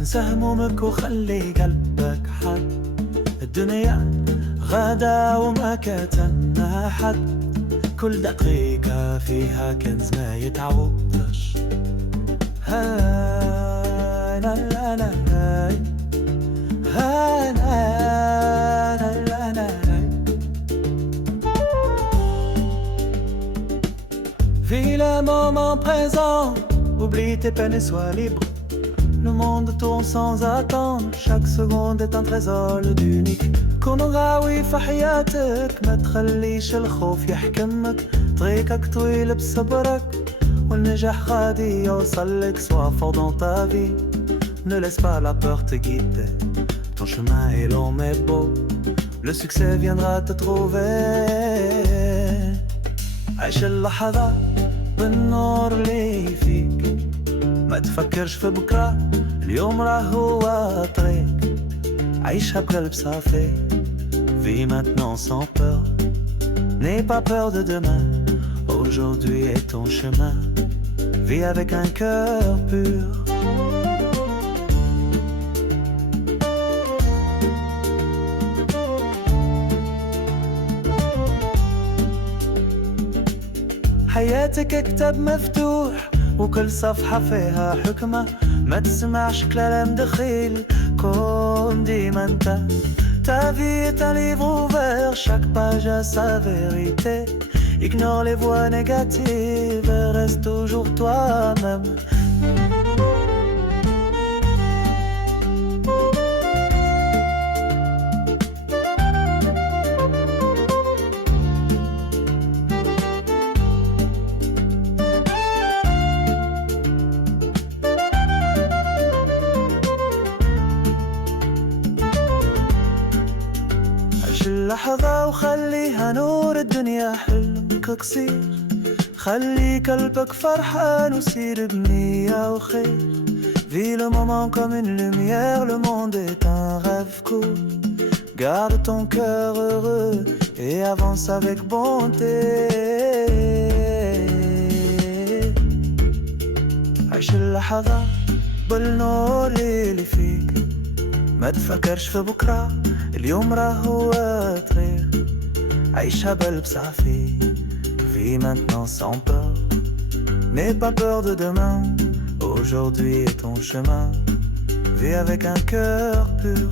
انسى همومك وخلي قلبك حد. الدنيا غدا وما كتمنا حد، كل دقيقة فيها كنز ما يتعوضش. ها لا لا لا ها لا لا لا. Vis le moment présent, oublie tes peines et sois libre. Le monde tourne sans attendre, chaque seconde est un trésor unique. كون غاوي في حياتك، ما تخليش الخوف يحكمك. طريقك طويل بصبرك، والنجاح غادي يوصلك. Sois fort dans ta vie, ne laisse pas la peur te guider. Ton chemin est long mais beau, le succès viendra te trouver. عيش اللحظة بالنور اللي فيك، ما تفكرش في بكرة، اليوم راه هو طريق. عيشها بقلب صافي. Vis maintenant sans peur, n'aie pas peur de demain. Aujourd'hui est ton chemin, vis avec un cœur pur. حياتك كتاب مفتوح، وكل صفحة فيها حكمة. ما تسمعش كلام دخيل، كون ديما انت. Ta vie est un livre ouvert, chaque page a sa vérité. Ignore les voix négatives et reste toujours toi-même. اللحظة وخليها نور، الدنيا حلمك قصير. خلي قلبك فرحان وسير بنية وخير. Vis le moment comme une lumière, le monde est un rêve court. Garde ton cœur heureux et avance avec bonté. عيش اللحظة بالنور اللي فيك، ما تفكرش في بكرة، اليوم راه هو طريق. عيشها بقلب صافي. Vis maintenant sans peur, n'aie pas peur de demain. Aujourd'hui est ton chemin, vis avec un cœur pur.